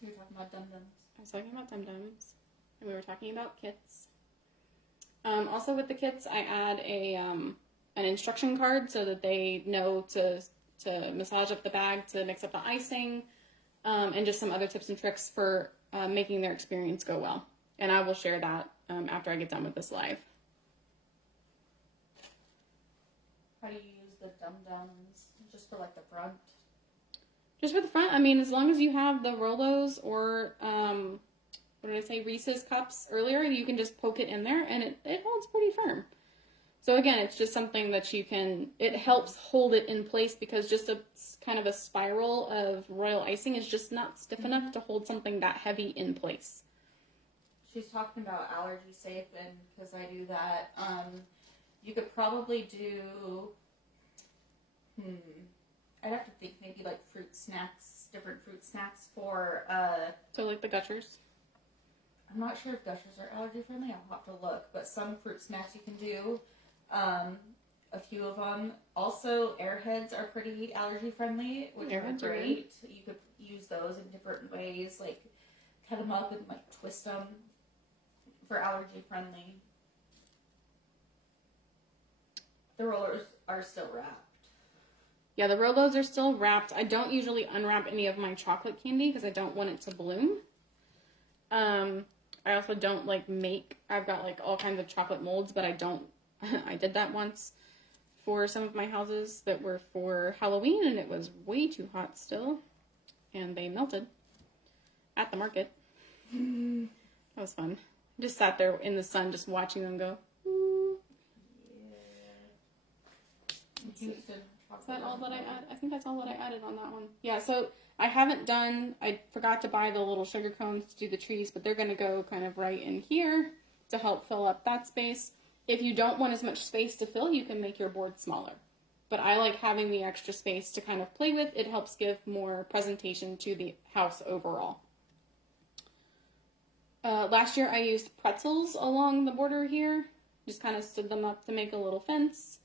You were talking about Dum-Dums. I was talking about Dum-Dums, and we were talking about kits. Also with the kits, I add an instruction card so that they know to massage up the bag, to mix up the icing, and just some other tips and tricks for making their experience go well. And I will share that after I get done with this live. How do you use the Dum-Dums? Just for like the front? Just for the front, I mean, as long as you have the Rolos or, what did I say, Reese's cups earlier, you can just poke it in there and it holds pretty firm. So again, it's just something that it helps hold it in place, because just a kind of a spiral of royal icing is just not stiff enough to hold something that heavy in place. She's talking about allergy safe, and because I do that, you could probably do, I'd have to think maybe like fruit snacks, different fruit snacks for, So like the Gushers. I'm not sure if Gushers are allergy friendly, I'll have to look, but some fruit snacks you can do, a few of them. Also, Airheads are pretty allergy friendly, which Airheads are are great. You could use those in different ways, like cut them up and like twist them for allergy friendly. The rollers are still wrapped. Yeah, the Rolos are still wrapped. I don't usually unwrap any of my chocolate candy because I don't want it to bloom. I also don't I've got like all kinds of chocolate molds, but I did that once for some of my houses that were for Halloween, and it was way too hot still, and they melted at the market. That was fun. Just sat there in the sun just watching them go. Houston. Is that all that I add? I think that's all that I added on that one. Yeah, so I forgot to buy the little sugar cones to do the trees, but they're going to go kind of right in here to help fill up that space. If you don't want as much space to fill, you can make your board smaller. But I like having the extra space to kind of play with. It helps give more presentation to the house overall. Last year I used pretzels along the border here. Just kind of stood them up to make a little fence.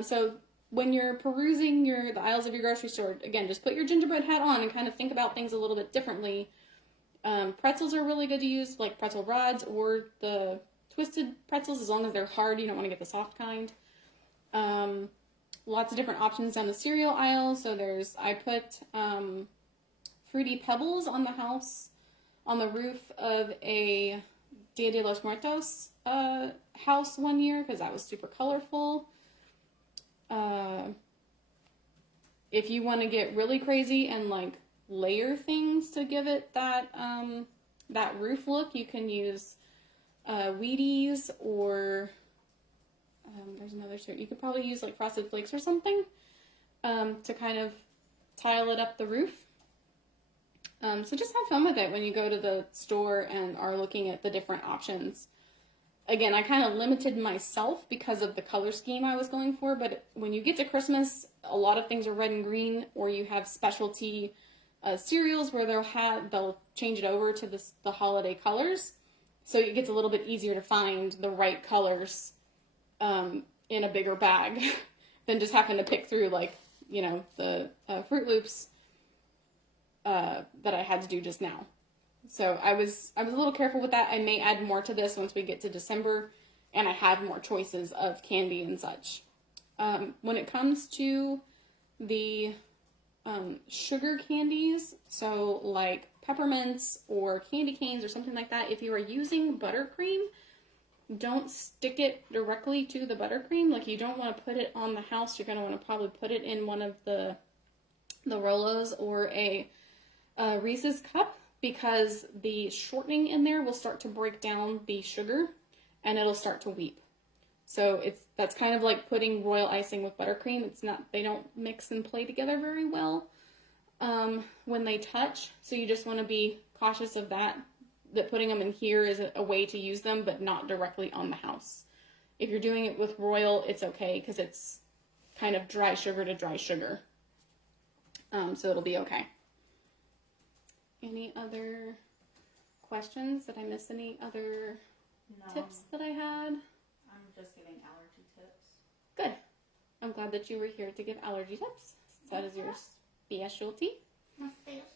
So when you're perusing the aisles of your grocery store, again, just put your gingerbread hat on and kind of think about things a little bit differently. Pretzels are really good to use, like pretzel rods or the twisted pretzels, as long as they're hard. You don't want to get the soft kind. Lots of different options down the cereal aisle. So I put Fruity Pebbles on the roof of a Dia de los Muertos house one year, because that was super colorful. If you want to get really crazy and like layer things to give it that roof look, you can use Wheaties, or there's another shirt. You could probably use like Frosted Flakes or something to kind of tile it up the roof. So just have fun with it when you go to the store and are looking at the different options. Again, I kind of limited myself because of the color scheme I was going for, but when you get to Christmas, a lot of things are red and green, or you have specialty cereals where they'll change it over to the holiday colors, so it gets a little bit easier to find the right colors in a bigger bag than just having to pick through the Fruit Loops that I had to do just now. So I was a little careful with that. I may add more to this once we get to December and I have more choices of candy and such. When it comes to the sugar candies, so like peppermints or candy canes or something like that, if you are using buttercream, don't stick it directly to the buttercream. Like, you don't want to put it on the house. You're going to want to probably put it in one of the Rolos or a Reese's cup, because the shortening in there will start to break down the sugar, and it'll start to weep. So that's kind of like putting royal icing with buttercream. They don't mix and play together very well when they touch. So you just want to be cautious of that putting them in here is a way to use them, but not directly on the house. If you're doing it with royal, it's okay because it's kind of dry sugar to dry sugar. So it'll be okay. Any other questions? Did I miss any other tips that I had? I'm just giving allergy tips. Good. I'm glad that you were here to give allergy tips. That is your specialty. My specialty.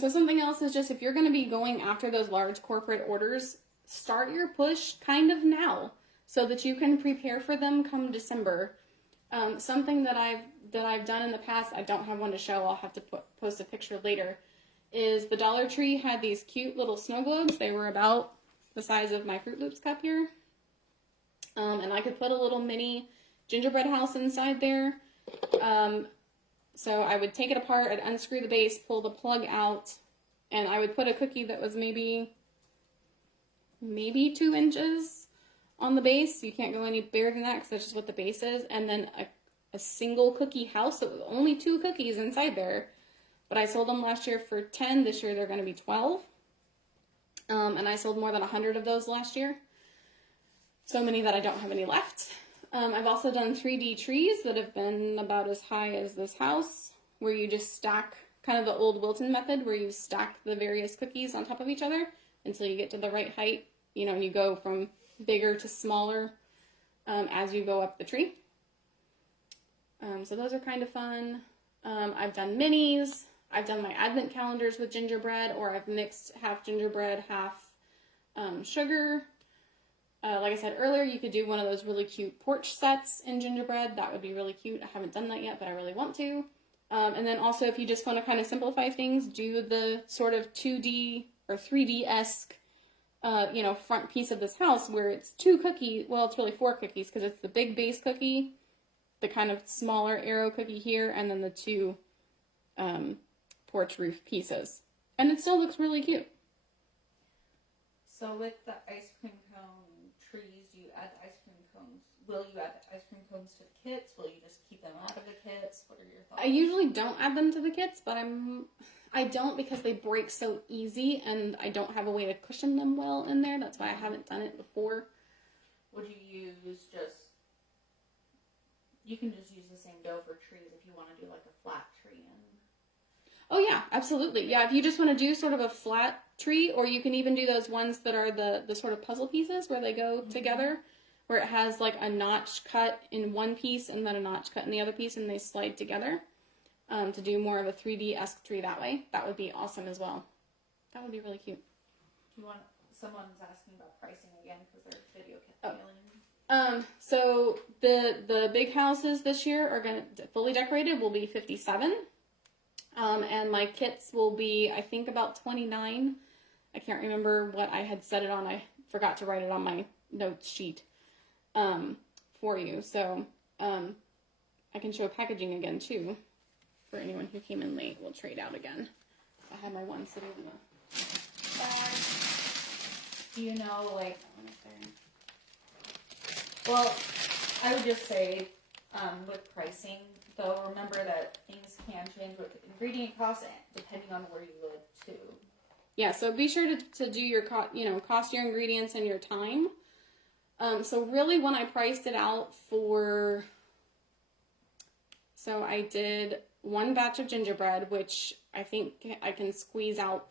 So something else is just if you're going to be going after those large corporate orders, start your push kind of now so that you can prepare for them come December. Something that I've done in the past, I don't have one to show, I'll have to post a picture later, is the Dollar Tree had these cute little snow globes. They were about the size of my Fruit Loops cup here. And I could put a little mini gingerbread house inside there. So I would take it apart, I'd unscrew the base, pull the plug out, and I would put a cookie that was maybe 2 inches on the base. You can't go any bigger than that because that's just what the base is. And then a single cookie house, so it was only 2 cookies inside there. But I sold them last year for 10. This year they're going to be 12. And I sold more than 100 of those last year. So many that I don't have any left. I've also done 3D trees that have been about as high as this house, where you just stack, kind of the old Wilton method, where you stack the various cookies on top of each other until you get to the right height, and you go from bigger to smaller as you go up the tree. So those are kind of fun. I've done minis. I've done my advent calendars with gingerbread, or I've mixed half gingerbread, half sugar. Like I said earlier, you could do one of those really cute porch sets in gingerbread. That would be really cute. I haven't done that yet, but I really want to. And then also, if you just want to kind of simplify things, do the sort of 2D or 3D-esque, front piece of this house where it's 2 cookies. Well, it's really 4 cookies because it's the big base cookie, the kind of smaller arrow cookie here, and then the 2 porch roof pieces. And it still looks really cute. So with the ice cream cone trees, do you add the ice cream cones? Will you add the ice cream cones to the kits? Will you just keep them out of the kits? What are your thoughts? I usually don't add them to the kits, but I don't because they break so easy and I don't have a way to cushion them well in there. That's why I haven't done it before. Would you use you can just use the same dough for trees if you want to do like a flat tree and... Oh yeah, absolutely. Yeah, if you just want to do sort of a flat tree, or you can even do those ones that are the sort of puzzle pieces where they go together, where it has like a notch cut in one piece and then a notch cut in the other piece and they slide together, to do more of a 3D-esque tree that way. That would be awesome as well. That would be really cute. Someone's asking about pricing again because their video kept failing. So the big houses this year are going to, fully decorated, will be $57. And my kits will be, I think, about $29. I can't remember what I had set it on. I forgot to write it on my notes sheet for you. So I can show packaging again, too, for anyone who came in late. We'll trade out again. I have my one sitting in the bag. Do you know, well, I would just say, with pricing, though, remember that things can change with ingredient costs depending on where you live, too. Yeah, so be sure to do your, cost your ingredients and your time. So really when I priced it out so I did 1 batch of gingerbread, which I think I can squeeze out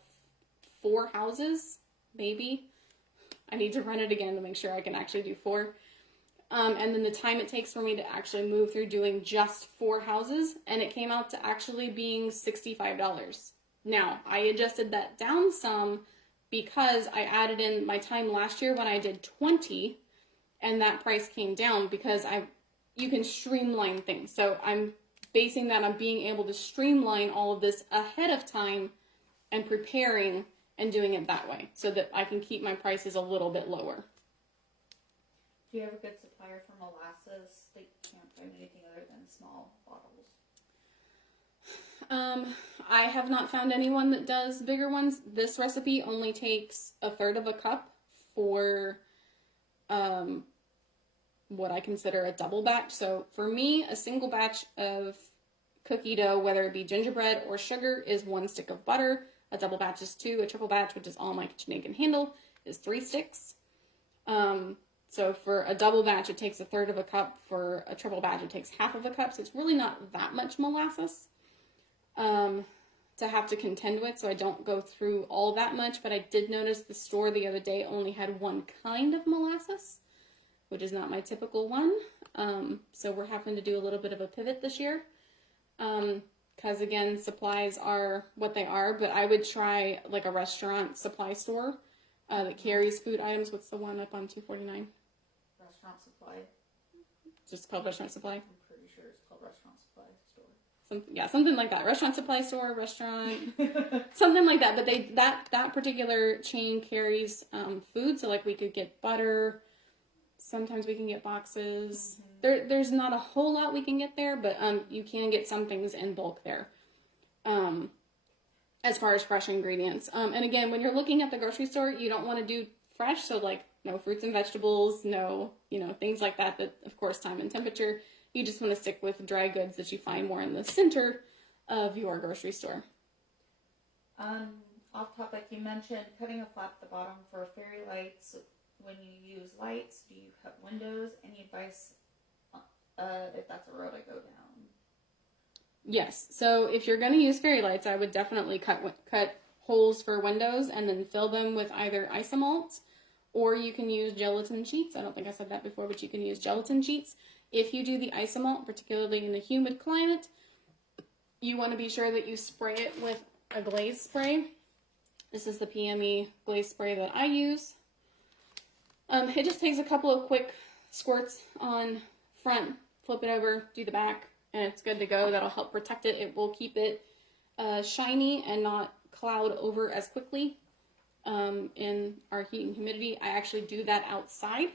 4 houses, maybe. I need to run it again to make sure I can actually do 4. And then the time it takes for me to actually move through doing just 4 houses, and it came out to actually being $65. Now, I adjusted that down some because I added in my time last year when I did 20, and that price came down because you can streamline things. So I'm basing that on being able to streamline all of this ahead of time and preparing and doing it that way so that I can keep my prices a little bit lower. Do you have a good supplier for molasses? They can't find anything other than small bottles. I have not found anyone that does bigger ones. This recipe only takes 1/3 of a cup for what I consider a double batch. So for me, a single batch of cookie dough, whether it be gingerbread or sugar, is 1 stick of butter. A double batch is 2. A triple batch, which is all my KitchenAid can handle, is 3 sticks. So for a double batch, it takes 1/3 of a cup. For a triple batch, it takes 1/2 of a cup. So it's really not that much molasses to have to contend with. So I don't go through all that much, but I did notice the store the other day only had one kind of molasses, which is not my typical one. So we're having to do a little bit of a pivot this year. Because again, supplies are what they are, but I would try like a restaurant supply store that carries food items. What's the one up on 249? Restaurant supply. Just called restaurant supply. I'm pretty sure it's called restaurant supply store. Something like that. Restaurant supply store, restaurant, something like that. But that particular chain carries food, so like we could get butter. Sometimes we can get boxes. There's not a whole lot we can get there, but you can get some things in bulk there. As far as fresh ingredients. And again, when you're looking at the grocery store, you don't want to do fresh, so like no fruits and vegetables, no, things like that, of course, time and temperature. You just want to stick with dry goods that you find more in the center of your grocery store. Off topic, you mentioned cutting a flap at the bottom for fairy lights. When you use lights, do you cut windows? Any advice if that's a road I go down? Yes. So if you're going to use fairy lights, I would definitely cut holes for windows and then fill them with either isomalt, or you can use gelatin sheets. I don't think I said that before, but you can use gelatin sheets. If you do the isomalt, particularly in a humid climate, you want to be sure that you spray it with a glaze spray. This is the PME glaze spray that I use. It just takes a couple of quick squirts on front, flip it over, do the back, and it's good to go. That'll help protect it. It will keep it shiny and not cloud over as quickly in our heat and humidity. I actually do that outside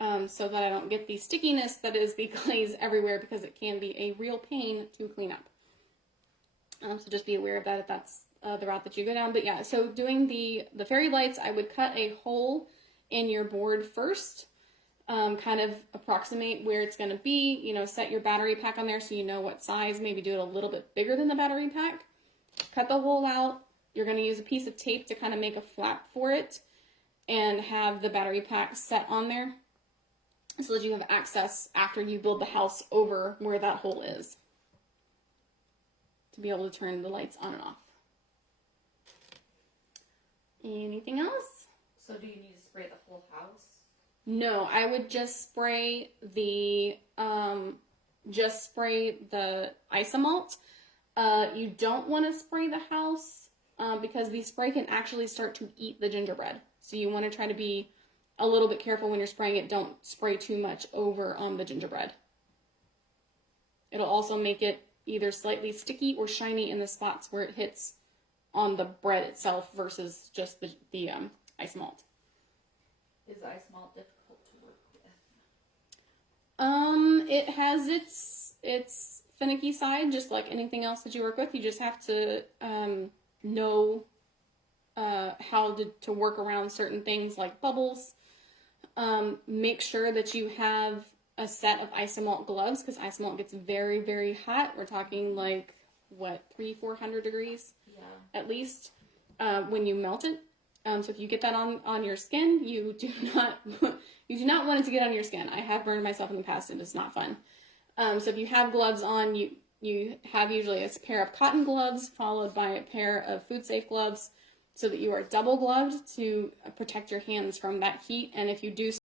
so that I don't get the stickiness that is the glaze everywhere, because it can be a real pain to clean up. So just be aware of that if that's the route that you go down. But yeah, so doing the fairy lights, I would cut a hole in your board first, kind of approximate where it's going to be, set your battery pack on there so you know what size, maybe do it a little bit bigger than the battery pack. Cut the hole out. You're going to use a piece of tape to kind of make a flap for it and have the battery pack set on there so that you have access after you build the house over where that hole is to be able to turn the lights on and off. Anything else? So do you need to spray the whole house? No, I would just spray the isomalt. You don't want to spray the house because the spray can actually start to eat the gingerbread. So you want to try to be a little bit careful when you're spraying it. Don't spray too much over on the gingerbread. It'll also make it either slightly sticky or shiny in the spots where it hits on the bread itself versus just the isomalt. Is isomalt difficult to work with? It has its finicky side, just like anything else that you work with. You just have to know how to work around certain things like bubbles. Make sure that you have a set of isomalt gloves, because isomalt gets very, very hot. We're talking like, 300-400 degrees? Yeah. At least, when you melt it. So if you get that on your skin, you do not want it to get on your skin. I have burned myself in the past, and it's not fun. So if you have gloves on, you have usually a pair of cotton gloves followed by a pair of food safe gloves, so that you are double gloved to protect your hands from that heat. And if you do